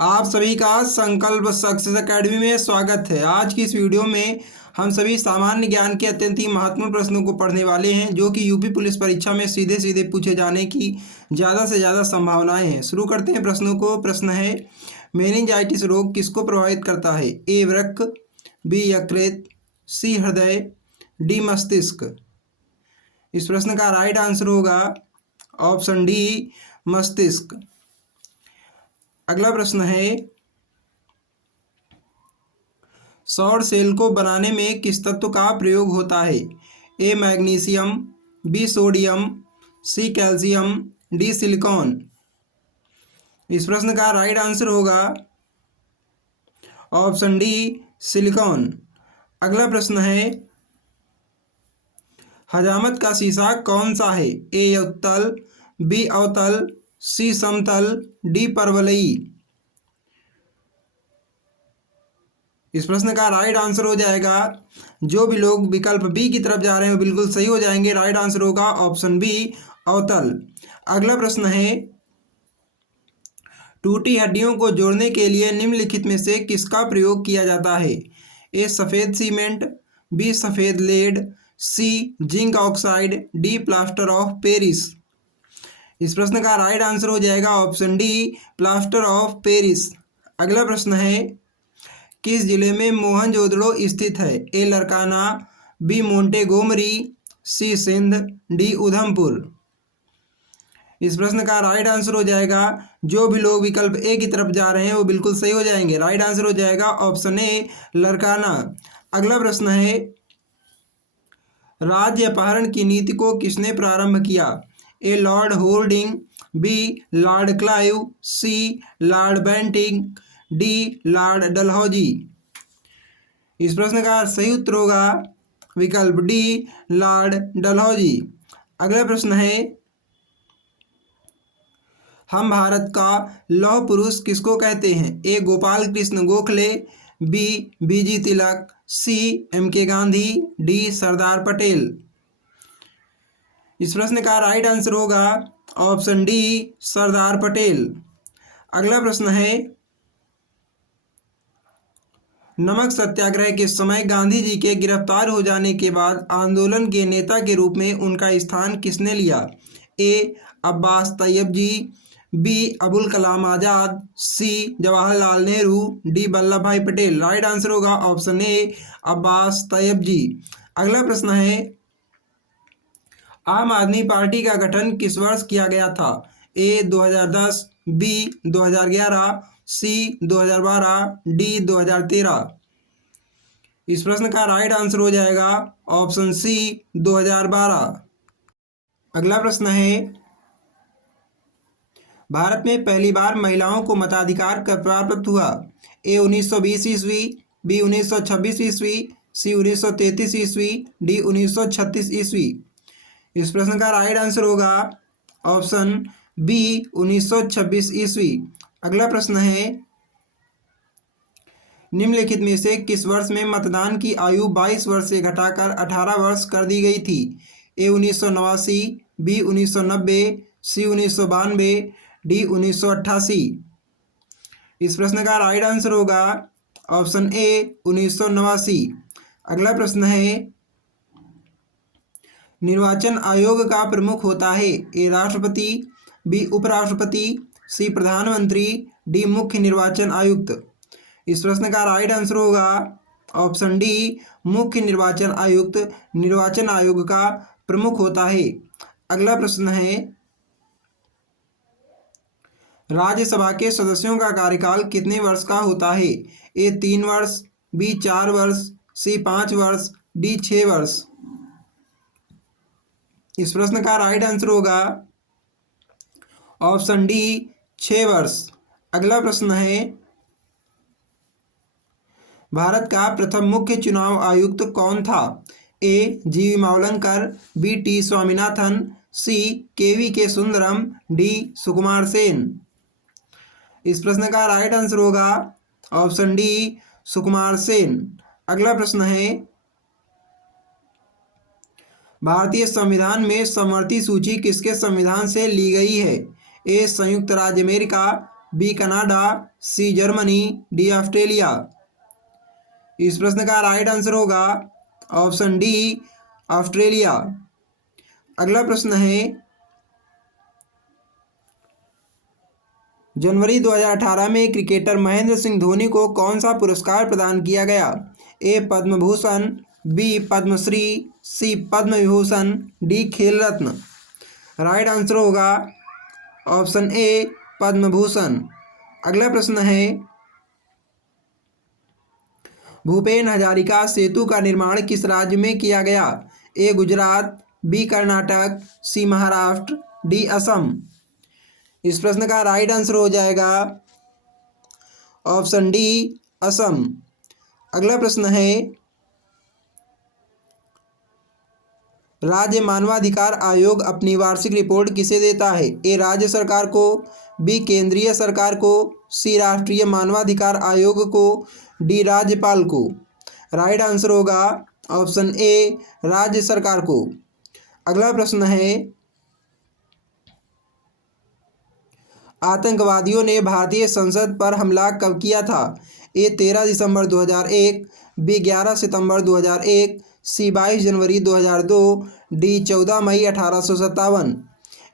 आप सभी का संकल्प सक्सेस एकेडमी में स्वागत है। आज की इस वीडियो में हम सभी सामान्य ज्ञान के अत्यंत ही महत्वपूर्ण प्रश्नों को पढ़ने वाले हैं, जो कि यूपी पुलिस परीक्षा में सीधे सीधे पूछे जाने की ज़्यादा से ज़्यादा संभावनाएं हैं। शुरू करते हैं प्रश्नों को। प्रश्न है, मेनिंजाइटिस रोग किसको प्रभावित करता है? ए वृक्क, बी यकृत, सी हृदय, डी मस्तिष्क। इस प्रश्न का राइट आंसर होगा ऑप्शन डी, मस्तिष्क। अगला प्रश्न है, सौर सेल को बनाने में किस तत्व का प्रयोग होता है? A magnesium, B sodium, C calcium, D silicon. इस प्रश्न का राइट आंसर होगा ऑप्शन डी, सिलिकॉन। अगला प्रश्न है, हजामत का शीशा कौन सा है? ए उत्तल, बी अवतल, सी समतल, डी परवलयी। इस प्रश्न का राइट आंसर हो जाएगा, जो भी लोग विकल्प बी की तरफ जा रहे हैं वो बिल्कुल सही हो जाएंगे। राइट आंसर होगा ऑप्शन बी, अवतल। अगला प्रश्न है, टूटी हड्डियों को जोड़ने के लिए निम्नलिखित में से किसका प्रयोग किया जाता है? ए सफ़ेद सीमेंट, बी सफ़ेद lead, C zinc oxide, D plaster of Paris. इस प्रश्न का राइट आंसर हो जाएगा option D, plaster of Paris. अगला प्रश्न है, किस जिले में मोहनजोदड़ो स्थित है? A Larkana, B Montgomery, C Sindh, D Udhampur. इस प्रश्न का राइट आंसर हो जाएगा, जो भी लोग विकल्प ए की तरफ जा रहे हैं वो बिल्कुल सही हो जाएंगे। राइट आंसर हो जाएगा ऑप्शन ए, लरकाना। अगला प्रश्न है, राज्य अपहरण की नीति को किसने प्रारंभ किया? A lord Holding, B lord Clive, C lord Bentinck, D lord Dalhousie. इस प्रश्न का सही उत्तर होगा विकल्प डी, लॉर्ड डलहौजी। अगला प्रश्न है, हम भारत का लौह पुरुष किसको कहते हैं? ए गोपाल कृष्ण गोखले, बी बीजी तिलक, सी एम.के. गांधी, डी सरदार पटेल। इस प्रश्न का राइट आंसर होगा ऑप्शन डी, सरदार पटेल। अगला प्रश्न है, नमक सत्याग्रह के समय गांधी जी के गिरफ्तार हो जाने के बाद आंदोलन के नेता के रूप में उनका स्थान किसने लिया? ए अब्बास तैयब जी, बी अबुल कलाम आज़ाद, सी जवाहरलाल नेहरू, डी वल्लभ भाई पटेल। राइट आंसर होगा ऑप्शन ए, अब्बास तैयब जी। अगला प्रश्न है, आम आदमी पार्टी का गठन किस वर्ष किया गया था? ए 2010, बी 2011, सी 2012, डी 2013। इस प्रश्न का राइट आंसर हो जाएगा ऑप्शन सी, 2012। अगला प्रश्न है, भारत में पहली बार महिलाओं को मताधिकार कब प्राप्त हुआ? ए 1920 ईस्वी, बी 1926 ईस्वी, सी 1933 ईस्वी, डी 1936 ईस्वी। इस प्रश्न का राइट आंसर होगा ऑप्शन बी, 1926 ईस्वी। अगला प्रश्न है, निम्नलिखित में से किस वर्ष में मतदान की आयु 22 वर्ष से घटाकर 18 वर्ष कर दी गई थी? ए 1989, बी 1990, सी 1992, डी 1988। इस प्रश्न का राइट आंसर होगा ऑप्शन ए, 1989। अगला प्रश्न है, निर्वाचन आयोग का प्रमुख होता है? ए राष्ट्रपति, बी उपराष्ट्रपति, सी प्रधानमंत्री, डी मुख्य निर्वाचन आयुक्त। इस प्रश्न का राइट आंसर होगा ऑप्शन डी, मुख्य निर्वाचन आयुक्त निर्वाचन आयोग का प्रमुख होता है। अगला प्रश्न है, राज्यसभा के सदस्यों का कार्यकाल कितने वर्ष का होता है? ए 3 वर्ष, बी 4 वर्ष, सी 5 वर्ष, डी 6 वर्ष। इस प्रश्न का राइट आंसर होगा ऑप्शन डी, 6 वर्ष। अगला प्रश्न है, भारत का प्रथम मुख्य चुनाव आयुक्त कौन था? ए जी मावलंकर, बी टी स्वामीनाथन, सी के सुंदरम, डी सुकुमार सेन। इस प्रश्न का राइट आंसर होगा ऑप्शन डी, सुकुमार सेन। अगला प्रश्न है, भारतीय संविधान में समवर्ती सूची किसके संविधान से ली गई है? ए संयुक्त राज्य America, B Canada, C Germany, D Australia. इस प्रश्न का राइट आंसर होगा ऑप्शन डी ऑस्ट्रेलिया। अगला प्रश्न है, जनवरी 2018 में क्रिकेटर महेंद्र सिंह धोनी को कौन सा पुरस्कार प्रदान किया गया? ए पद्म भूषण, बी पद्मश्री, सी पद्म विभूषण, डी खेल रत्न। राइट आंसर होगा ऑप्शन ए पद्म भूषण। अगला प्रश्न है, भूपेन हजारिका सेतु का निर्माण किस राज्य में किया गया? ए गुजरात, बी कर्नाटक, सी महाराष्ट्र, डी असम। इस प्रश्न का राइट आंसर हो जाएगा ऑप्शन डी असम। अगला प्रश्न है, राज्य मानवाधिकार आयोग अपनी वार्षिक रिपोर्ट किसे देता है? ए राज्य सरकार को, बी केंद्रीय सरकार को, सी राष्ट्रीय मानवाधिकार आयोग को, डी राज्यपाल को। राइट आंसर होगा ऑप्शन ए राज्य सरकार को। अगला प्रश्न है, आतंकवादियों ने भारतीय संसद पर हमला कब किया था? ए 13 दिसंबर 2001, बी 11 सितंबर 2001, सी 22 जनवरी 2002, डी 14 मई 1857।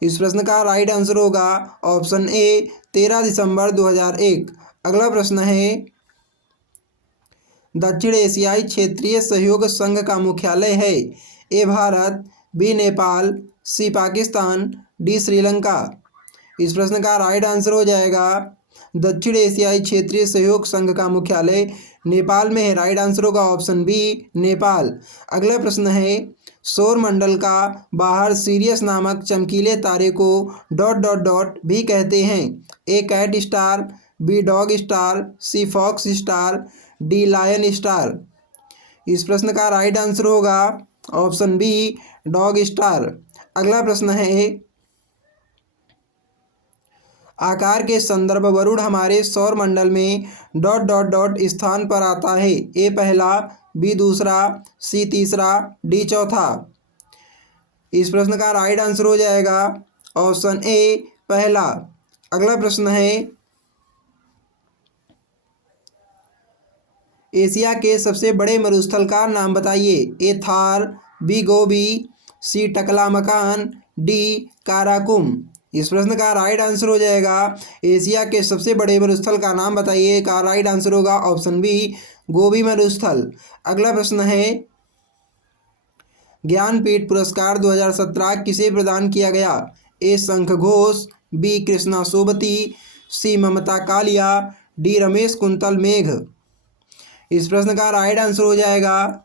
इस प्रश्न का राइट आंसर होगा ऑप्शन ए 13 दिसंबर 2001। अगला प्रश्न है, दक्षिण एशियाई क्षेत्रीय सहयोग संघ का मुख्यालय है? ए भारत, बी नेपाल, सी पाकिस्तान, डी श्रीलंका। इस प्रश्न का राइट आंसर हो जाएगा दक्षिण एशियाई क्षेत्रीय सहयोग संघ का मुख्यालय नेपाल में है। राइट आंसर होगा ऑप्शन बी नेपाल। अगला प्रश्न है, सौर मंडल का बाहर सीरियस नामक चमकीले तारे को ... भी कहते हैं? A cat star, B dog star, C fox star, D lion star. इस प्रश्न का राइट आंसर होगा ऑप्शन बी डॉग स्टार। अगला प्रश्न है, आकार के संदर्भ वरुण हमारे सौर मंडल में ... स्थान पर आता है? ए पहला, बी दूसरा, सी तीसरा, डी चौथा। इस प्रश्न का राइट आंसर हो जाएगा ऑप्शन ए पहला। अगला प्रश्न है, एशिया के सबसे बड़े मरुस्थल का नाम बताइए? ए थार, बी गोबी, सी टकलामकान, डी काराकुम। इस प्रश्न का राइट आंसर हो जाएगा एशिया के सबसे बड़े मरुस्थल का नाम बताइए का राइट आंसर होगा ऑप्शन बी गोबी मरुस्थल। अगला प्रश्न है, ज्ञानपीठ पुरस्कार 2017 किसे प्रदान किया गया? ए शंख घोष, बी कृष्णा सोबती, सी ममता कालिया, डी रमेश कुंतल मेघ। इस प्रश्न का राइट आंसर हो जाएगा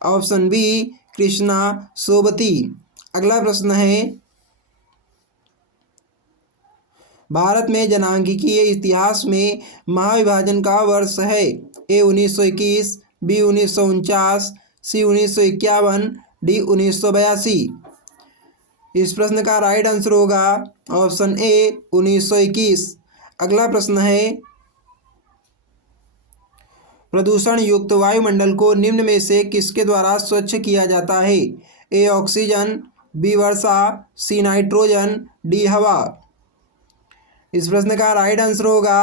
ऑप्शन बी कृष्णा सोबती। अगला प्रश्न है, भारत में जनांगीय इतिहास में महाविभाजन का वर्ष है? ए 1921, बी 1949, सी 1951, डी 1982। इस प्रश्न का राइट आंसर होगा ऑप्शन ए 1921। अगला प्रश्न है, प्रदूषण युक्त वायुमंडल को निम्न में से किसके द्वारा स्वच्छ किया जाता है? ए ऑक्सीजन, बी वर्षा, सी नाइट्रोजन, डी हवा। इस प्रश्न का राइट आंसर होगा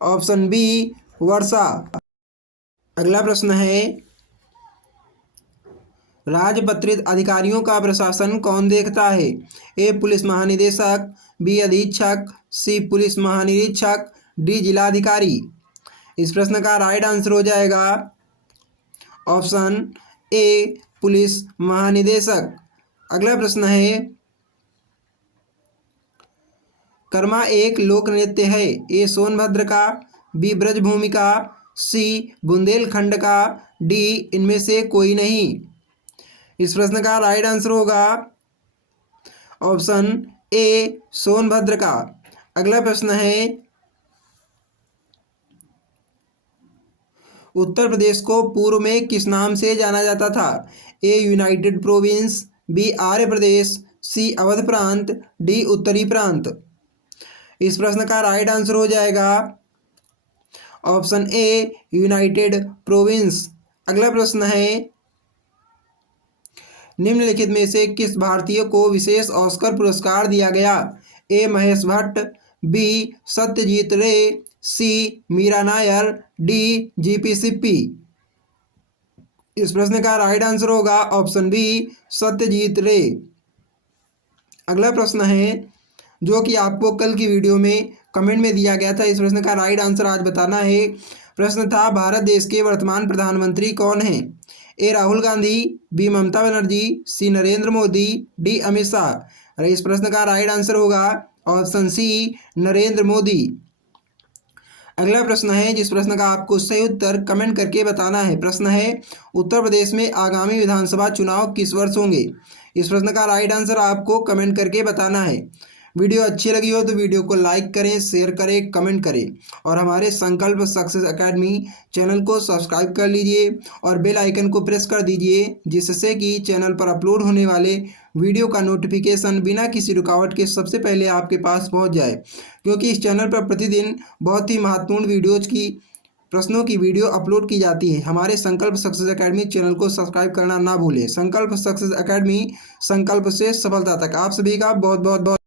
ऑप्शन बी वर्षा। अगला प्रश्न है, राजपत्रित अधिकारियों का प्रशासन कौन देखता है? ए पुलिस महानिदेशक, बी अधीक्षक, सी पुलिस महानिरीक्षक, डी जिलाधिकारी। इस प्रश्न का राइट आंसर हो जाएगा ऑप्शन ए पुलिस महानिदेशक। अगला प्रश्न है, कर्मा एक लोक नृत्य है? ए सोनभद्र का, बी ब्रजभूमि का, सी बुंदेलखंड का, डी इनमें से कोई नहीं। इस प्रश्न का राइट आंसर होगा ऑप्शन ए सोनभद्र का। अगला प्रश्न है, उत्तर प्रदेश को पूर्व में किस नाम से जाना जाता था? ए यूनाइटेड प्रोविंस, बी आर्य प्रदेश, सी अवध प्रांत, डी उत्तरी प्रांत। इस प्रश्न का राइट आंसर हो जाएगा ऑप्शन ए यूनाइटेड प्रोविंस। अगला प्रश्न है, निम्नलिखित में से किस भारतीय को विशेष ऑस्कर पुरस्कार दिया गया? ए महेश भट्ट, बी सत्यजीत रे, सी मीरा नायर, डी जीपी सिप्पी। इस प्रश्न का राइट आंसर होगा ऑप्शन बी सत्यजीत रे। अगला प्रश्न है जो कि आपको कल की वीडियो में कमेंट में दिया गया था। इस प्रश्न का राइट आंसर आज बताना है। प्रश्न था भारत देश के वर्तमान प्रधानमंत्री कौन हैं? ए राहुल गांधी, बी ममता बनर्जी, सी नरेंद्र मोदी, डी अमित शाह। और इस प्रश्न का राइट आंसर होगा ऑप्शन सी नरेंद्र मोदी। अगला प्रश्न है जिस प्रश्न का आपको सही उत्तर कमेंट करके बताना है। प्रश्न है उत्तर प्रदेश में आगामी विधानसभा चुनाव किस वर्ष होंगे? इस प्रश्न का राइट आंसर आपको कमेंट करके बताना है। वीडियो अच्छी लगी हो तो वीडियो को लाइक करें, शेयर करें, कमेंट करें और हमारे संकल्प सक्सेस एकेडमी चैनल को सब्सक्राइब कर लीजिए और बेल आइकन को प्रेस कर दीजिए, जिससे कि चैनल पर अपलोड होने वाले वीडियो का नोटिफिकेशन बिना किसी रुकावट के सबसे पहले आपके पास पहुंच जाए। क्योंकि इस चैनल पर प्रतिदिन बहुत ही महत्वपूर्ण वीडियोज़ की प्रश्नों की वीडियो अपलोड की जाती है। हमारे संकल्प सक्सेस एकेडमी चैनल को सब्सक्राइब करना ना भूलें। संकल्प सक्सेस एकेडमी, संकल्प से सफलता तक। आप सभी का बहुत बहुत बहुत